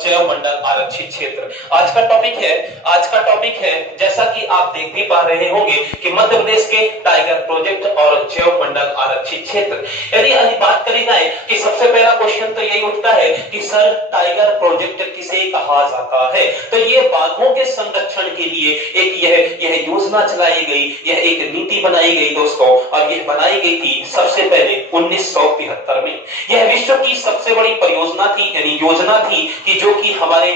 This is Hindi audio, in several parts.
जैव मंडल आरक्षित क्षेत्र। आज का टॉपिक है जैसा कि आप देख भी पा रहे होंगे कि मध्य प्रदेश के टाइगर प्रोजेक्ट और जैव मंडल आरक्षित क्षेत्र। यदि आज बात करी जाए कि सबसे पहला क्वेश्चन तो यही उठता है कि सर टाइगर प्रोजेक्ट किसे कहा जाता है? तो ये बाघों के संरक्षण के लिए एक यह योजना चलाई गई, यह एक नीति बनाई गई दोस्तों, और यह बनाई गई थी सबसे पहले 1973 में। यह विश्व की सबसे बड़ी परियोजना थी, यानी योजना थी कि जो कि हमारे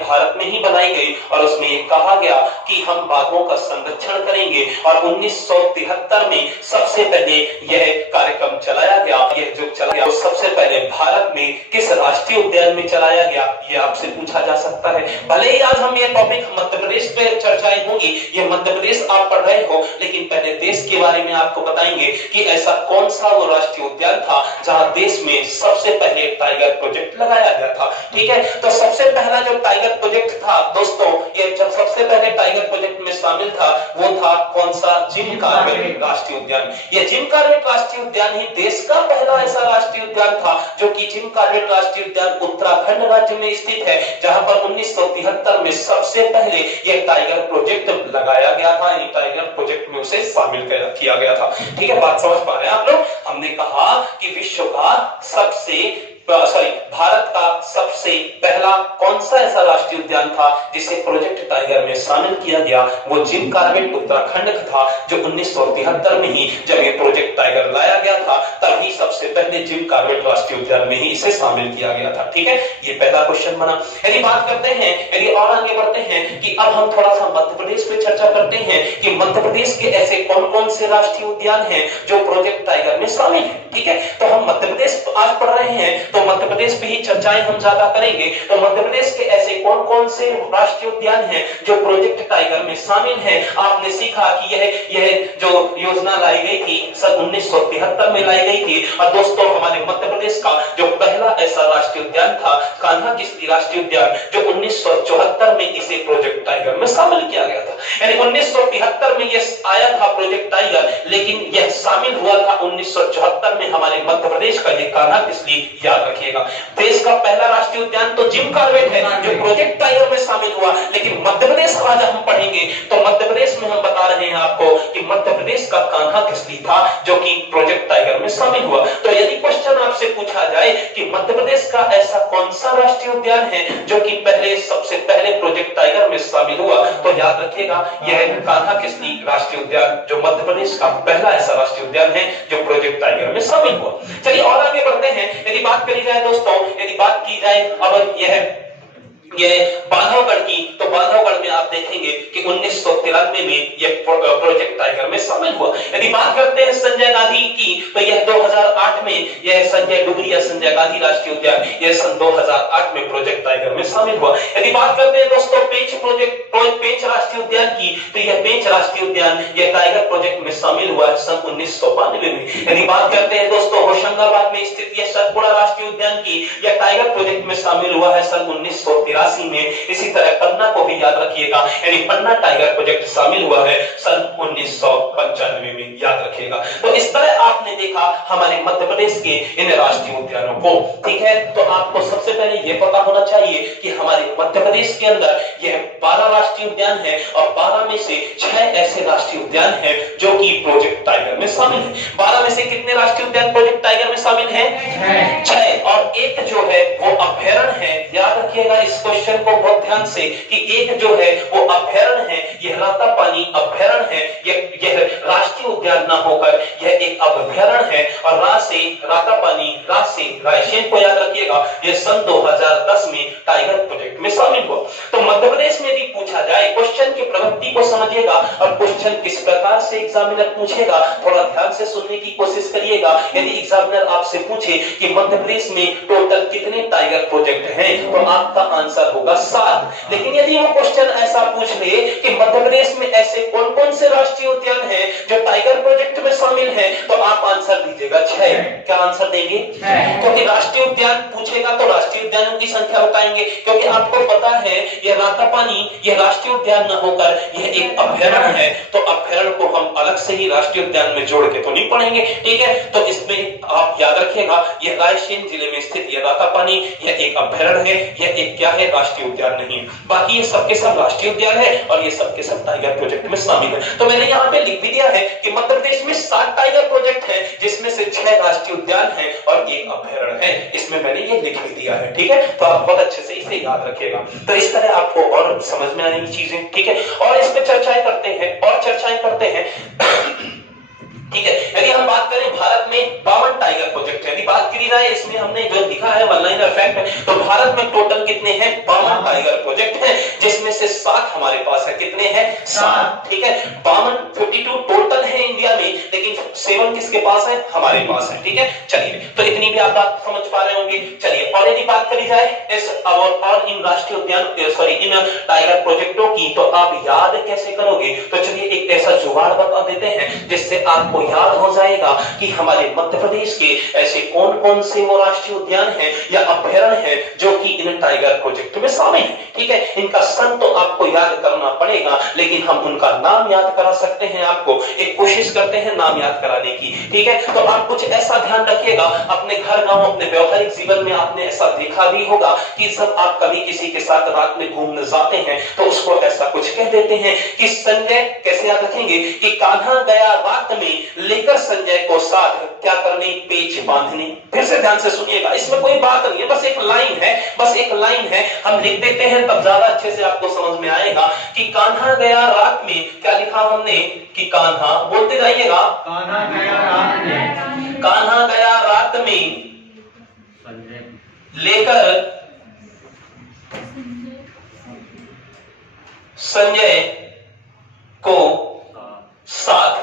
भारत में ही बनाई गई, और उसमें यह कहा गया कि हम बाघों का संरक्षण करेंगे। और 1973 में सबसे पहले यह कार्यक्रम चलाया गया। यह जो चला गया सबसे पहले भारत में किस राष्ट्रीय उद्यान में चलाया गया, यह आपसे पूछा जा सकता है। भले ही आज हम ये टॉपिक मध्य प्रदेश पे चर्चाएं होगी, ये मध्य प्रदेश आप पढ़ रहे हो, लेकिन पहले देश के बारे में आपको बताएंगे कि ऐसा कौन सा वो राष्ट्रीय उद्यान था जहां देश में सबसे पहले टाइगर प्रोजेक्ट लगाया गया था। ठीक है, तो सबसे पहला जो टाइगर प्रोजेक्ट था दोस्तों, ये जब सबसे पहले टाइगर प्रोजेक्ट में शामिल था वो था कौन सा? जिम कॉर्बेट राष्ट्रीय उद्यान। ये जिम कॉर्बेट राष्ट्रीय उद्यान ही देश का पहला ऐसा राष्ट्रीय उद्यान था जो कि जिम कॉर्बेट राष्ट्रीय उद्यान उत्तराखंड राज्य में स्थित है, जहां पर 1973 में सबसे पहले यह टाइगर प्रोजेक्ट लगाया गया था, यानी टाइगर प्रोजेक्ट में उसे शामिल किया गया था। ठीक है, बात समझ पा रहे हैं आप लोग? हमने कहा कि विश्व का भारत का सबसे पहला कौन सा ऐसा राष्ट्रीय उद्यान था जिसे प्रोजेक्ट टाइगर में शामिल किया गया? वो जिम कॉर्बेट उत्तराखंड का था, जो 1973 में ही जब ये प्रोजेक्ट टाइगर लाया गया था तभी सबसे पहले जिम कॉर्बेट राष्ट्रीय उद्यान में ही इसे शामिल किया गया था। ठीक है, ये पहला क्वेश्चन बना। यदि बात करते हैं, यदि और आगे बढ़ते हैं कि अब हम थोड़ा सा मध्य प्रदेश पे चर्चा करते हैं कि मध्य प्रदेश के ऐसे कौन कौन से राष्ट्रीय उद्यान हैं जो प्रोजेक्ट टाइगर में शामिल है। ठीक है, तो हम मध्य प्रदेश आज पढ़ रहे हैं तो मध्य प्रदेश पे ही चर्चाएं हम ज्यादा करेंगे। तो मध्य प्रदेश के ऐसे कौन कौन से राष्ट्रीय उद्यान हैं जो प्रोजेक्ट टाइगर में शामिल हैं? आपने सीखा कि यह जो योजना लाई गई थी सन 1973 में लाई गई थी, और दोस्तों हमारे मध्य प्रदेश का जो पहला ऐसा राष्ट्रीय उद्यान था कान्हा किसली राष्ट्रीय उद्यान, जो 1974 में इसे प्रोजेक्ट टाइगर में शामिल किया गया था। यानी 1973 में यह आया था प्रोजेक्ट टाइगर, लेकिन यह शामिल हुआ था 1974 में हमारे मध्य प्रदेश का ये कान्हा किसली। याद रखिएगा, देश का पहला राष्ट्रीय उद्यान तो जिम कॉर्बेट है जो प्रोजेक्ट टाइगर में शामिल हुआ, लेकिन मध्य प्रदेश का आज हम पढ़ेंगे तो मध्य प्रदेश में हम बता रहे हैं आपको कि मध्य प्रदेश का कान्हा किसली था जो कि प्रोजेक्ट टाइगर में शामिल हुआ। तो यदि क्वेश्चन आपसे पूछा जाए कि मध्य प्रदेश का ऐसा कौन सा राष्ट्रीय उद्यान है जो कि सबसे पहले प्रोजेक्ट टाइगर में शामिल हुआ, तो याद रखिएगा यह कान्हा किसली राष्ट्रीय उद्यान जो मध्य प्रदेश का पहला ऐसा राष्ट्रीय उद्यान है जो प्रोजेक्ट टाइगर में शामिल हुआ। चलिए और आगे बढ़ते हैं। यदि बात करी जाए दोस्तों, यदि बात की जाए अब यह बांधवगढ़ की, तो बांधवगढ़ में आप देखेंगे कि 1993 में यह प्रोजेक्ट टाइगर में शामिल हुआ। यदि बात करते हैं संजय गांधी की, तो यह 2008 में यह संजय डुगरिया संजय गांधी राष्ट्रीय उद्यान यह सन 2008 में प्रोजेक्ट टाइगर में शामिल हुआ। यदि बात करते हैं दोस्तों पेंच राष्ट्रीय उद्यान की, तो यह पेंच राष्ट्रीय उद्यान यह टाइगर प्रोजेक्ट में शामिल हुआ सन 1992 में। यदि बात करते हैं दोस्तों होशंगाबाद में स्थित यह सतपुड़ा राष्ट्रीय उद्यान की, यह टाइगर प्रोजेक्ट में शामिल हुआ है सन 1983 में। इसी तरह पन्ना को भी याद रखिएगा, यानी पन्ना टाइगर प्रोजेक्ट शामिल हुआ है सन 1995 में। याद रखिएगा। तो इस तरह आपने देखा हमारे मध्य प्रदेश के इन राष्ट्रीय उद्यानों को। ठीक है, तो आपको सबसे पहले यह पता होना चाहिए कि हमारे मध्य प्रदेश के अंदर यह 12 राष्ट्रीय उद्यान है, और 12 में से 6 ऐसे राष्ट्रीय उद्यान हैं जो कि प्रोजेक्ट टाइगर में शामिल है। 12 में से कितने राष्ट्रीय उद्यान प्रोजेक्ट टाइगर में शामिल हैं? 6, और एक जो है वो अभ्यारण्य है। याद रखिएगा इस क्वेश्चन को बहुत ध्यान से कि एक जो है वो अभ्यारण्य है, यह रातापानी अभ्यारण्य है। यह राष्ट्रीय उद्यान ना होकर यह एक अभ्यारण्य है, और रातापानी रायसेन को याद रखिएगा यह सन 2010 में टाइगर प्रोजेक्ट में शामिल हुआ। तो मध्य प्रदेश में भी पूछा जाए, क्वेश्चन की प्रवृत्ति को समझिएगा और क्वेश्चन किस प्रकार से एग्जामिनर पूछेगा थोड़ा ध्यान से सुनने की कोशिश करिएगा। यदि एग्जामिनर आपसे पूछे कि मध्य प्रदेश में टोटल कितने टाइगर प्रोजेक्ट हैं, तो आपका आंसर होगा 7। लेकिन यदि वो क्वेश्चन ऐसा पूछ ले कि मध्य प्रदेश में ऐसे कौन कौन से राष्ट्रीय उद्यान हैं जो टाइगर प्रोजेक्ट में शामिल हैं, तो आप आंसर दीजिएगा 6। क्या आंसर देंगे? क्योंकि राष्ट्रीय उद्यान पूछेगा तो राष्ट्रीय उद्यानों की संख्या बताएंगे, क्योंकि आपको पता है यह रातापानी यह राष्ट्रीय उद्यान न होकर यह एक अभयारण्य है, तो अभयारण्य को हम अलग से ही राष्ट्रीय उद्यान में जोड़ के तो नहीं पढ़ेंगे, ठीक है। तो इसमें आप याद रखिएगा यह रायसेन जिले में स्थित यह रातापानी यह एक अभयारण्य है, यह एक क्या है? राष्ट्रीय उद्यान नहीं है। बाकी ये सबके सब राष्ट्रीय उद्यान है और ये सबके सब टाइगर प्रोजेक्ट में शामिल है। तो मैंने यहाँ पे लिख भी दिया है कि मध्य प्रदेश में 7 टाइगर प्रोजेक्ट है, जिसमें से 6 राष्ट्रीय उद्यान है और 1 अभयारण्य है। इसमें मैंने ये लिख भी दिया है, ठीक है। तो आप बहुत अच्छे से इसे याद रखिएगा। तो इस तरह आपको और समझ में आने की चीजें, ठीक है। और इस पे चर्चाएं करते हैं और चर्चाएं करते हैं ठीक है। यदि हम बात करें भारत में 52 टाइगर प्रोजेक्ट है, यदि बात की जाए इसमें हमने जो लिखा है वन लाइनर फैक्ट है, तो भारत में टोटल कितने हैं? 52 टाइगर प्रोजेक्ट हैं, जिसमें से 7 हमारे पास है। कितने हैं? 7, ठीक है। 52 टोटल है इंडिया में, लेकिन 7 किसके पास है? हमारे पास है, ठीक है। चलिए, तो इतनी भी आप बात समझ पा रहे होंगे। चलिए, और यदि बात करी जाए इस और इन राष्ट्रीय उद्यान इन टाइगर प्रोजेक्टों की, तो आप याद कैसे करोगे? तो चलिए एक ऐसा जुगाड़ बता देते हैं जिससे आपको याद हो जाएगा कि हमारे मध्य प्रदेश के ऐसे कौन कौन से वो राष्ट्रीय उद्यान हैं या अभयारण्य हैं जो कि इन टाइगर प्रोजेक्ट में शामिल हैं, ठीक है। इनका सन तो आपको याद करना पड़ेगा, लेकिन हम उनका नाम याद करा सकते हैं। आपको एक कोशिश करते हैं नाम याद कराने की, ठीक है। तो आप कुछ ऐसा ध्यान रखिएगा, अपने घर गांव अपने व्यवहारिक जीवन में आपने ऐसा देखा भी होगा कि जब आप कभी किसी के साथ रात में घूमने जाते हैं तो उसको ऐसा कुछ कह देते हैं कि संजय, कैसे याद रखेंगे कि कान्हा गया रात में लेकर संजय को साथ क्या करने? पेच बांधने। फिर से ध्यान से सुनिएगा, इसमें कोई बात नहीं है, बस एक लाइन है, बस एक लाइन है। हम लिख देते हैं तब ज्यादा अच्छे से आपको समझ में आएगा कि कान्हा गया रात में, क्या लिखा हमने कि कान्हा, बोलते जाइएगा, कान्हा गया रात में, कान्हा गया रात में लेकर संजय को साथ।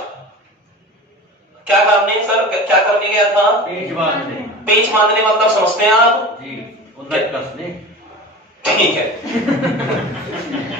क्या करने सर, क्या करने गया था? पेच बांधने। पेच बांधने मतलब समझते हैं आप? जी, उल्लट कसने। ठीक है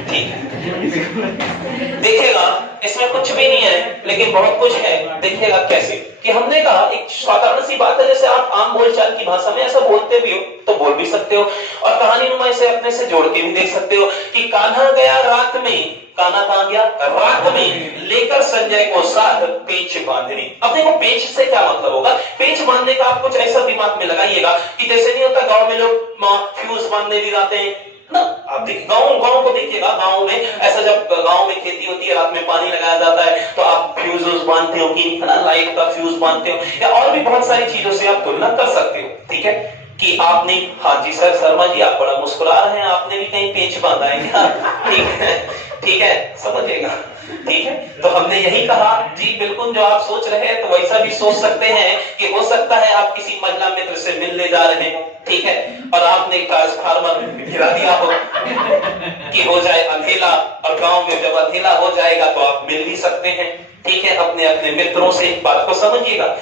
ठीक है। देखिएगा इसमें कुछ भी नहीं है, लेकिन बहुत कुछ है। देखिएगा कैसे कि हमने कहा एक साधारण सी बात है, जैसे आप आम बोलचाल की भाषा में ऐसा बोलते भी हो तो बोल भी सकते हो, और कहानी नुमा से अपने से जोड़ के भी देख सकते हो कि कान्हा गया रात में, कान्हा कहां गया? रात में, लेकर संजय को साथ पेच बांधने। अब देखो पेच से क्या मतलब होगा? पेच बांधने का आप कुछ ऐसा दिमाग में लगाइएगा कि जैसे नहीं होता गांव में लोग फ्यूज बांधने भी जाते हैं ना। आप देखिए गांव को देखिएगा, गांव में ऐसा जब गांव में खेती होती है, रात में पानी लगाया जाता है, तो आप फ्यूज बांधते हो कि लाइट का फ्यूज बांधते हो, या और भी बहुत सारी चीजों से आप तुलना कर सकते हो, ठीक है। कि आपने, हाँ जी सर, शर्मा जी आप बड़ा मुस्कुरा रहे हैं, आपने भी कहीं पेच बांधा है क्या? ठीक है, समझिएगा, ठीक है। तो हमने यही कहा जी, बिल्कुल जो आप सोच रहे हैं तो वैसा भी सोच सकते हैं कि हो सकता है आप किसी महिला मित्र से मिलने जा रहे हैं, ठीक है, और आपने ट्रांसफार्मर गिरा दिया हो कि हो जाए अंधेला, और गांव में जब अंधेला हो जाएगा तो आप मिल भी सकते हैं, ठीक है, अपने अपने मित्रों से। बात को समझिएगा।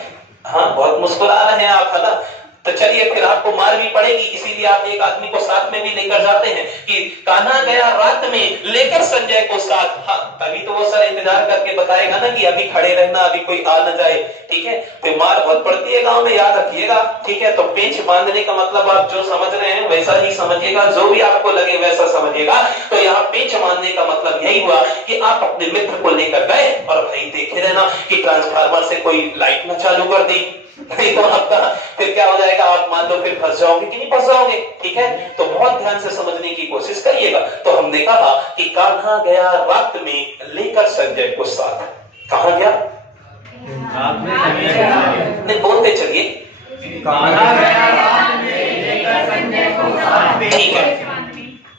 हाँ, बहुत मुस्कुरा रहे हैं आप, है ना। तो चलिए फिर आपको मार भी पड़ेगी, इसीलिए आप एक आदमी को साथ में भी लेकर जाते हैं कि कान्हा गया रात में लेकर संजय को साथ। हाँ, तभी तो वो सर इंतजार करके बताएगा ना कि अभी खड़े रहना, अभी कोई आ न जाए, ठीक है। तो मार बहुत पड़ती है गांव में, याद रखिएगा, ठीक है। तो पेच बांधने का मतलब आप जो समझ रहे हैं वैसा ही समझिएगा, जो भी आपको लगे वैसा समझिएगा। तो यहाँ पेच बांधने का मतलब यही हुआ कि आप अपने मित्र को लेकर गए, और भाई देखे रहना कि ट्रांसफार्मर से कोई लाइट न चालू कर दी, नहीं तो आपका फिर क्या हो जाएगा, आप मान लो फिर फंस जाओगे कि नहीं फंस जाओगे, ठीक है। तो बहुत ध्यान से समझने की कोशिश करिएगा। तो हमने कहा कि कान्हा गया रात में लेकर संजय को साथ। कहां गया? रात में संजय को साथ। नहीं, बोलते चलिए, कान्हा गया रात में लेकर संजय को साथ। ठीक है।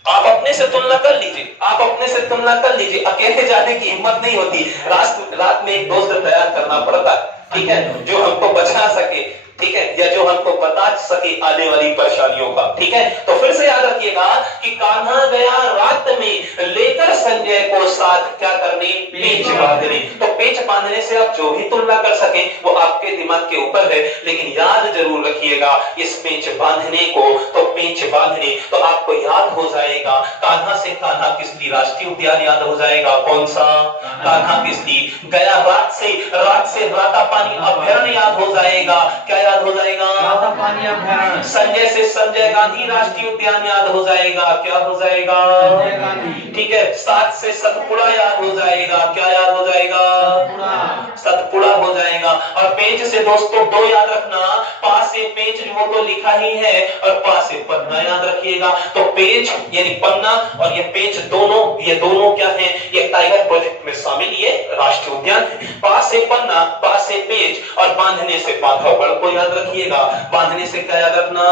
आप अपने से तुलना कर लीजिए, आप अपने से तुलना कर लीजिए। अकेले जाने की हिम्मत नहीं होती, रात में एक दोस्त तैयार करना पड़ता, ठीक है, जो हमको बचा सके, ठीक है, या जो हमको बता सके आने वाली परेशानियों का, ठीक है। तो फिर से याद रखिएगा कि कान्हा गया रात में लेकर संजय को साथ क्या करने? पेच बांधने। तो पेच बांधने से आप जो भी तुलना कर सके वो आपके दिमाग के ऊपर है, लेकिन याद जरूर रखिएगा इस पेच बांधने को। तो पेच पेंच बांधने, तो आपको याद हो जाएगा कान्हा से कान्हा किस्ली राष्ट्रीय उद्यान याद हो जाएगा। कौन सा? कान्हा किस्ली। गया रात से रातापानी अभयारण्य याद हो जाएगा। क्या याद हो जाएगा? रातापानी अभयारण्य। संजय से संजय गांधी राष्ट्रीय उद्यान याद हो जाएगा। क्या हो जाएगा? संजय गांधी। ठीक है। सात से सतपुड़ा याद हो जाएगा। क्या याद हो जाएगा? सतपुड़ा हो जाएगा। और पेंच से दोस्तों दो याद रखना, पा से पेंच वो तो लिखा ही है, और पा से पन्ना याद रखिएगा। तो पेंच यानी पन्ना और ये पेंच दोनों, ये दोनों क्या है? ये टाइगर प्रोजेक्ट में शामिल ये राष्ट्रीय उद्यान है। पा से पन्ना, पा से पेंच और बांधने से बांधवगढ़ को याद रखिएगा। बांधने से क्या याद रखना?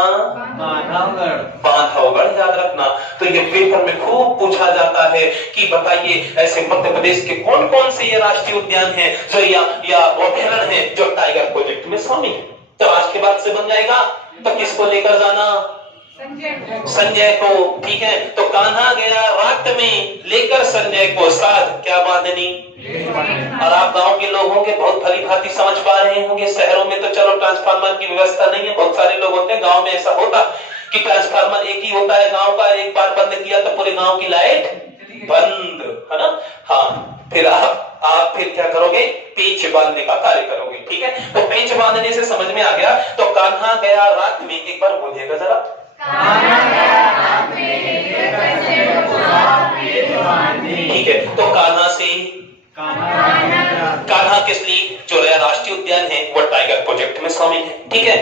बांधवगढ़ याद रखना। तो ये पेपर में खूब पूछा जाता है कि बताइए ऐसे मध्य प्रदेश के कौन कौन से ये राष्ट्रीय उद्यान है जो या अभयारण्य है जो टाइगर प्रोजेक्ट में शामिल है। तो आज के बाद से बन जाएगा। तो किसको लेकर जाना? संजय को। ठीक है। तो कान्हा गया रात में लेकर संजय को साथ क्या बांधनी? और आप गांव के लोग होंगे बहुत भली भांति समझ पा रहे होंगे। शहरों में तो चलो ट्रांसफार्मर की व्यवस्था नहीं है, बहुत सारे लोग होते हैं। गांव में ऐसा होता कि ट्रांसफार्मर एक ही होता है गांव का, एक बार बंद किया तो पूरे गांव की लाइट बंद, है ना? हाँ, फिर आप फिर क्या करोगे? पेंच बांधने का कार्य करोगे। ठीक है। तो पेंच बांधने से समझ में आ गया। तो कान्हा गया रात में, एक बार बोलिएगा जरा। ठीक है। तो कान्हा से कान्हा किसली जो राष्ट्रीय उद्यान है वो टाइगर प्रोजेक्ट में शामिल है। ठीक है।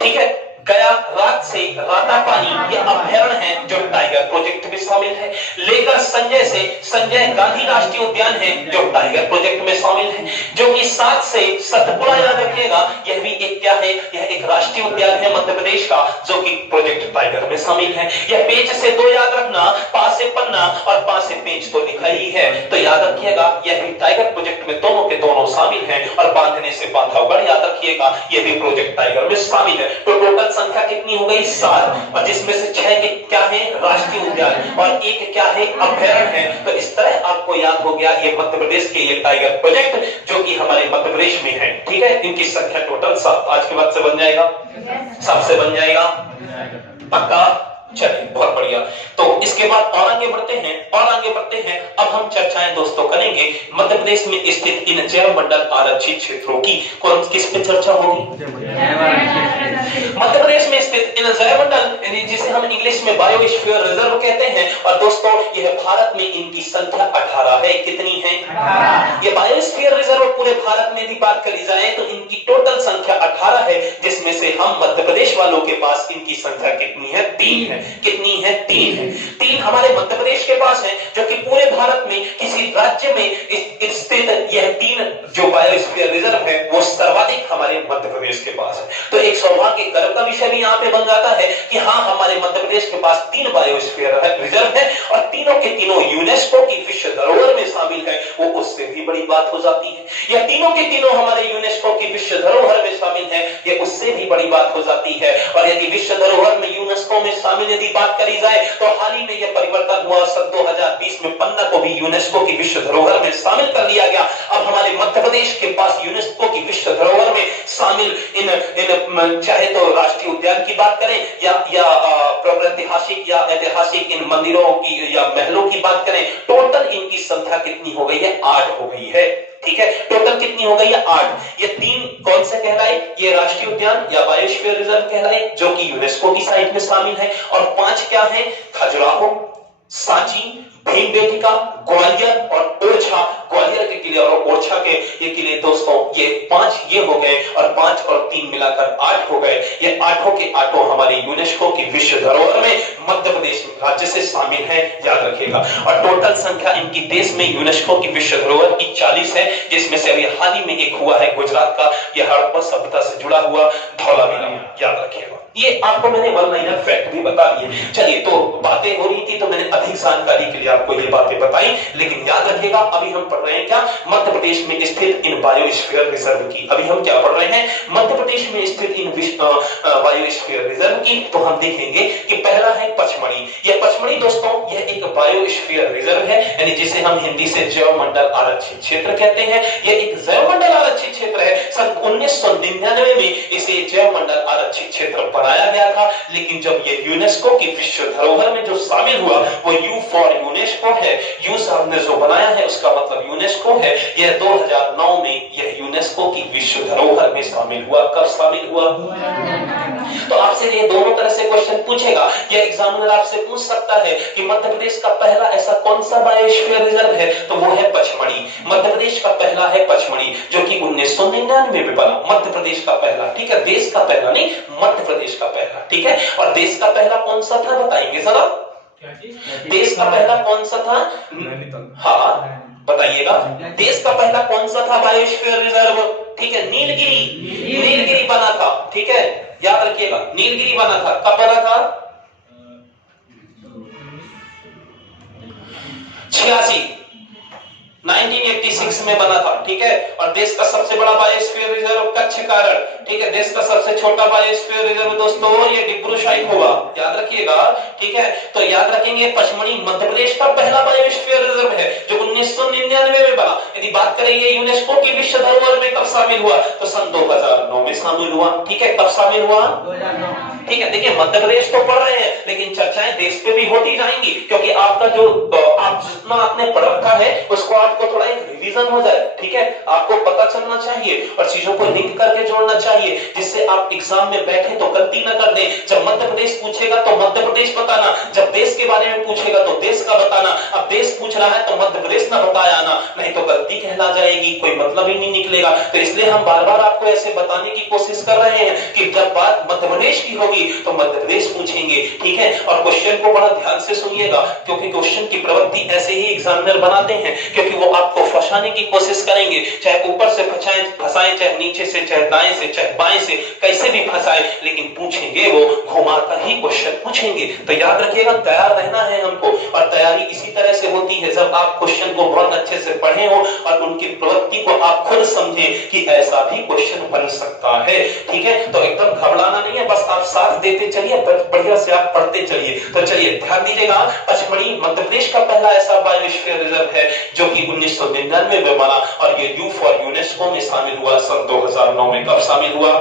ठीक है। गया रात से रातापानी ये अभयारण्य है जो टाइगर प्रोजेक्ट में शामिल है। लेकर संजय से संजय गांधी राष्ट्रीय उद्यान है जो टाइगर प्रोजेक्ट में शामिल है। जो कि सात से सतपुड़ा याद रखिएगा, यह भी एक क्या है? यह एक राष्ट्रीय उद्यान है मध्य प्रदेश का जो कि प्रोजेक्ट टाइगर में शामिल है। यह पेंच से दो याद रखना, पा से पन्ना और पा से पेंच तो लिखा ही है, तो याद रखिएगा यह भी टाइगर प्रोजेक्ट में दोनों के दोनों शामिल है। और बांधने से बांधवगढ़ याद रखिएगा, यह भी प्रोजेक्ट टाइगर में शामिल है। तो टोटल संख्या कितनी हो गई? 7, और जिसमें से 6 के क्या है? राष्ट्रीय उद्यान, और एक क्या है? अभयारण्य है। तो इस तरह आपको याद हो गया ये मध्य प्रदेश के ये टाइगर प्रोजेक्ट जो कि हमारे मध्य प्रदेश में है। ठीक है। इनकी संख्या टोटल 7 आज के बाद से बन जाएगा। सबसे बन जाएगा पक्का? चलिए, बहुत बढ़िया। तो इसके बाद और आगे बढ़ते हैं, अब हम चर्चाएं दोस्तों करेंगे मध्य प्रदेश में स्थित इन जैव मंडल आरक्षित क्षेत्रों की। कौन किस पे चर्चा होगी? मध्य प्रदेश में स्थित इन जैव मंडल जिसे हम इंग्लिश में बायोस्फीयर रिजर्व कहते हैं। और दोस्तों यह भारत में इनकी संख्या 18 है। कितनी है? 18। ये बायोस्फीयर रिजर्व पूरे भारत में भी बात करी जाए तो इनकी टोटल संख्या 18 है, जिसमें से हम मध्य प्रदेश वालों के पास इनकी संख्या कितनी है? 3 है। कितनी है? 3 है। 3 हमारे मध्य प्रदेश के पास है, जो कि पूरे भारत में किसी राज्य में स्थित यह 3 जो बायोस्फीयर रिजर्व है वो सर्वाधिक हमारे मध्य प्रदेश के पास है। तो एक सौभाग्य गर्व का विषय भी यहाँ पे बन जाता है कि हाँ, हमारे मध्य प्रदेश के पास 3 बायोस्फीयर रिजर्व है और तीनों के तीनों यूनेस्को की विश्व धरोहर में शामिल है। वो उससे भी बड़ी बात हो जाती है। या तीनों के तीनों हमारे यूनेस्को की विश्व धरोहर में शामिल है, ये उससे भी बड़ी बात हो जाती है। और यदि विश्व धरोहर में यूनेस्को में शामिल यदि बात करी जाए तो हाल ही में यह परिवर्तन हुआ, सन 2020 में पन्ना को भी यूनेस्को की विश्व धरोहर में शामिल कर लिया गया। अब हमारे मध्य प्रदेश के पास यूनेस्को की विश्व धरोहर में शामिल इन चाहे तो राष्ट्रीय उद्यान की बात करें या प्रागैतिहासिक या ऐतिहासिक इन मंदिरों की या महलों की बात करें, टोटल इनकी संख्या कितनी हो गई है? 8 हो गई है। ठीक है। टोटल कितनी हो गई है? 8। ये 3 कौन से कहलाए? ये राष्ट्रीय उद्यान या बायोस्फीयर रिजर्व कहलाए जो कि यूनेस्को की साइट में शामिल है। और 5 क्या है? खजुराहो, सांची, भीमबेटका, ग्वालियर और ओरछा। ग्वालियर के किले और ओरछा के ये किले दोस्तों, ये 5 ये हो गए और 5 और 3 मिलाकर 8 हो गए। ये 8 के 8 हमारे यूनेस्को की विश्व धरोहर में मध्य प्रदेश राज्य से शामिल है, याद रखिएगा। और टोटल संख्या इनकी देश में यूनेस्को की विश्व धरोहर की 40 है, जिसमें से अभी हाल ही में एक हुआ है गुजरात का, यह हड़प्पा सभ्यता से जुड़ा हुआ धौलावीरा, याद रखिएगा। ये आपको मैंने वन लाइनर फैक्ट भी बता दिए। चलिए, तो बातें हो रही थी तो मैंने अधिक जानकारी के लिए आपको ये बातें बताई, लेकिन याद रखिएगा अभी हम पढ़ रहे हैं क्या? मध्य प्रदेश में स्थित इन बायोस्फीयर रिजर्व की। अभी हम क्या पढ़ रहे हैं? मध्य प्रदेश में स्थित इन बायोस्फीयर रिजर्व की। तो हम देखेंगे कि पहला है पचमढ़ी। यह पचमढ़ी दोस्तों, यह एक बायोस्फीयर रिजर्व है, यानी जिसे हम हिंदी से जैव मंडल आरक्षित क्षेत्र कहते हैं। यह एक जैव मंडल आरक्षित क्षेत्र है। सन 1999 में इसे जैव मंडल आरक्षित क्षेत्र बनाया गया था, लेकिन जब ये यूनेस्को की विश्व धरोहर में जो शामिल हुआ वो यू फॉर यूनेस्को है। यू साहब ने जो बनाया है उसका मतलब यूनेस्को है। यह 2009 में यह यूनेस्को की विश्व धरोहर में शामिल हुआ। कब शामिल हुआ? तो आपसे ये दोनों तरह से क्वेश्चन पूछेगा। यह एग्जामिनर आपसे पूछ सकता है कि मध्य प्रदेश का पहला ऐसा कौन सा बायोस्फीयर रिजर्व है, तो वो है पचमढ़ी। मध्य प्रदेश का पहला है पचमढ़ी, जो कि 1999 में बना। मध्य प्रदेश का पहला, ठीक है, देश का पहला नहीं, मध्य प्रदेश का पहला, ठीक है। और देश का पहला कौन सा था बताएंगे जरा? देश का पहला कौन सा था? हाँ बताइएगा, देश का पहला कौन सा था बायोस्फीयर रिजर्व? ठीक है, नीलगिरी। नीलगिरी बना था, ठीक है, याद रखिएगा, नीलगिरी बना था। कब बना था? 1986 में बना था, ठीक है। और देश का सबसे बड़ा बायोस्फीयर रिजर्व कच्छ कारण, ठीक है। देश का सबसे छोटा बायोस्फीयर रिजर्व दोस्तों ये डिब्रू-साइखोवा होगा, याद रखिएगा, ठीक है। तो याद रखेंगे पचमढ़ी मध्य प्रदेश का पहला बायोस्फीयर रिजर्व है जो 1999 में बना। यदि बात करेंगे यूनेस्को की विश्व धरोहर में कब शामिल हुआ, तो सन 2009 में शामिल हुआ, ठीक है। कब शामिल हुआ? 2009, ठीक है। देखिए मध्य प्रदेश तो पढ़ रहे हैं, लेकिन चर्चाएं देश पे भी होती जाएंगी, क्योंकि आपका जो आप जितना आपने पढ़ रखा है उसको आपको थोड़ा एक रिवीजन हो जाए, ठीक है। आपको पता चलना चाहिए और चीजों को लिंक करके जोड़ना चाहिए, जिससे आप एग्जाम में बैठे तो गलती ना कर दें। जब मध्य प्रदेश पूछेगा तो मध्य प्रदेश बताना, जब देश के बारे में पूछेगा तो देश का बताना। अब देश पूछ रहा है तो मध्य प्रदेश ना बताया ना, नहीं तो गलती कहला जाएगी, कोई मतलब ही नहीं निकलेगा। तो इसलिए हम बार बार आपको ऐसे बताने की कोशिश कर रहे हैं कि जब बात मध्य प्रदेश की होगी तो मध्य प्रदेश पूछेंगे, ठीक है। और क्वेश्चन को बड़ा ध्यान से सुनिएगा, क्योंकि क्वेश्चन की प्रवृत्ति ऐसे ही एग्जामिनर बनाते हैं, क्योंकि वो आपको फंसाने की कोशिश करेंगे, चाहे ऊपर से फंसाएं, चाहे नीचे से, चाहे दाएं से, चाहे बाएं से, कैसे भी फंसाएं, लेकिन पूछेंगे वो घुमाकर ही क्वेश्चन पूछेंगे। तो याद रखिएगा तैयार रहना है हमको, और तैयारी इसी तरह से होती है जब आप क्वेश्चन को बहुत अच्छे से पढ़े हो और उनकी प्रवृत्ति को आप खुद समझें कि ऐसा भी क्वेश्चन बन सकता है, ठीक है। तो एकदम घबराना नहीं है, बस आप साथ देते चलिए, बढ़िया से आप पढ़ते चलिए। तो चलिए ध्यान दीजिएगा, पचमढ़ी मध्य प्रदेश का पहला ऐसा बायोस्फीयर रिजर्व है जो कि 1999 में बना, और ये यू फॉर यूनेस्को में शामिल हुआ सन 2009 में। कब शामिल हुआ?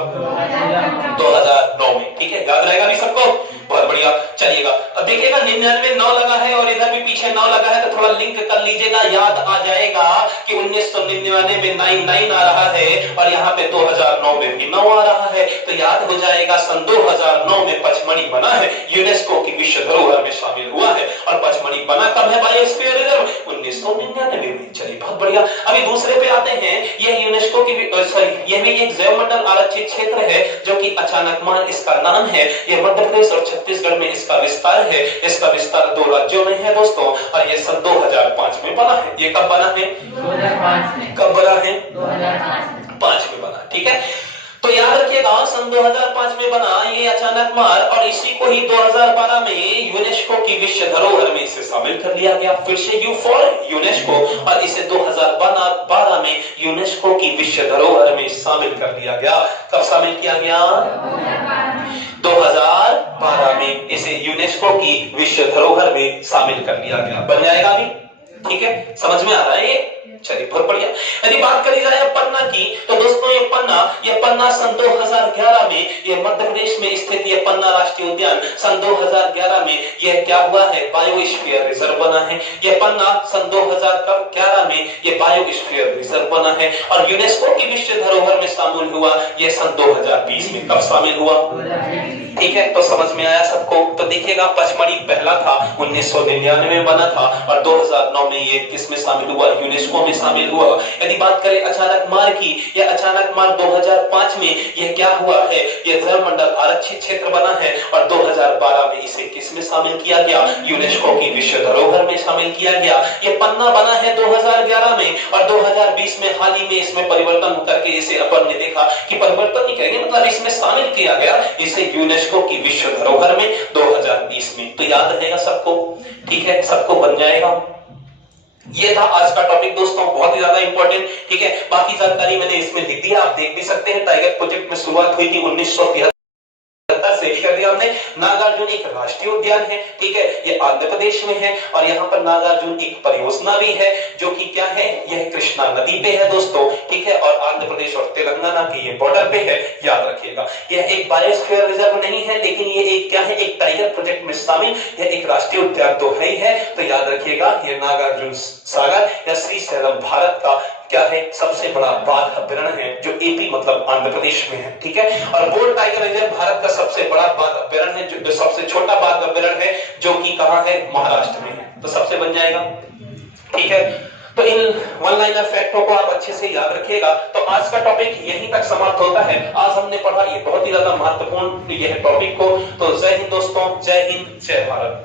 2009 में, ठीक है। याद रहेगा भी सबको? बहुत बढ़िया। चलिएगा अब देखिएगा 99 9 लगा है और इधर भी पीछे 9 लगा है, तो थोड़ा लिंक कर लीजिएगा, याद आ जाएगा कि 1999 में 99 आ रहा है और यहाँ पे 2009 में भी 9 आ रहा है, तो याद हो जाएगा सन 2009 में पचमढ़ी बना है, यूनेस्को की विश्व धरोहर में शामिल हुआ है। और पचमढ़ी बना कब है बायोस्फीयर रिजर्व? 1999 में। चलिए बहुत बढ़िया। अभी दूसरे पे आते हैं, यह यूनेस्को की यह भी एक जैव मंडल आरक्षित क्षेत्र है जो कि अचानकमार इसका नाम है। यह मध्य प्रदेश और छत्तीसगढ़ में इसका विस्तार है। इसका विस्तार 2 राज्यों में है दोस्तों, और यह सन 2005 में बना है। ये कब बना है? 2005 में। कब बना है? 2005 में बना, ठीक है। तो याद रखिएगा सन 2005 में बना ये अचानकमार, और इसी को ही 2012 में यूनेस्को की विश्व धरोहर में इसे शामिल कर लिया गया। फिर से यू फॉर यूनेस्को, और इसे 2012 में यूनेस्को की विश्व धरोहर में शामिल कर दिया गया। कब शामिल किया गया? 2012 में इसे यूनेस्को की विश्व धरोहर में शामिल कर लिया गया। बन जाएगा अभी, ठीक है, समझ में आ रहा है ये? चलिए बहुत बढ़िया। यदि बात करी जाए पन्ना की, तो दोस्तों ये पन्ना सन 2011 में ये मध्य प्रदेश में स्थित ये पन्ना राष्ट्रीय उद्यान सन 2011 में यह क्या हुआ है? बायोस्फीयर रिजर्व बना है। ये पन्ना सन 2011 में ये बायोस्फीयर रिजर्व बना है, और यूनेस्को की विश्व धरोहर में शामिल हुआ ये सन 2020 में। कब शामिल हुआ? ठीक है, तो समझ में आया सबको? तो देखिएगा पचमढ़ी पहला था, 1999 में बना था, और 2009 में ये किस में शामिल हुआ? यूनेस्को में शामिल हुआ। यदि बात करें अचानकमार की, यह अचानकमार 2005 में यह क्या हुआ है? यह जैव मंडल आरक्षित क्षेत्र बना है, और 2012 में इसे किस में शामिल किया गया? यूनेस्को की विश्व धरोहर में शामिल किया गया। यह पन्ना बना है 2011 में, और 2020 में हाल ही में इसमें परिवर्तन करके इसे अपन ने देखा कि परिवर्तन नहीं कहेंगे, मतलब इसमें शामिल किया गया इसे यूनेस्को की विश्व धरोहर में 2020 में। तो याद रहेगा सबको, ठीक है, सबको बन जाएगा। ये था आज का टॉपिक दोस्तों, बहुत ही ज्यादा इंपॉर्टेंट, ठीक है। बाकी जानकारी मैंने इसमें लिख दी है, आप देख भी सकते हैं। टाइगर प्रोजेक्ट में शुरुआत हुई थी 1973 सरलता से कर दिया हमने। नागार्जुन एक राष्ट्रीय उद्यान है, ठीक है, ये आंध्र प्रदेश में है और यहाँ पर नागार्जुन एक परियोजना भी है जो कि क्या है, यह कृष्णा नदी पे है दोस्तों, ठीक है, और आंध्र प्रदेश और तेलंगाना के ये बॉर्डर पे है, याद रखिएगा। यह एक बायोस्फीयर रिजर्व नहीं है, लेकिन ये एक क्या है, एक टाइगर प्रोजेक्ट में शामिल, यह एक राष्ट्रीय उद्यान तो है ही है। तो याद रखिएगा ये नागार्जुन सागर या श्री शैलम भारत का क्या है, सबसे बड़ा बाघ अभ्यारण्य है जो एपी मतलब आंध्र प्रदेश में है, ठीक है। और बोर टाइगर रिजर्व भारत का सबसे बड़ा बाघ अभ्यारण्य है, जो सबसे छोटा बाघ अभ्यारण्य है जो कि कहां है, महाराष्ट्र में है। तो सबसे बन जाएगा, ठीक है। तो इन वन लाइनर फैक्टों को आप अच्छे से याद रखिएगा। तो आज का टॉपिक यहीं तक समाप्त होता है। आज हमने पढ़ा ये बहुत ही ज्यादा महत्वपूर्ण यह टॉपिक को। तो जय हिंद दोस्तों, जय हिंद, जय भारत।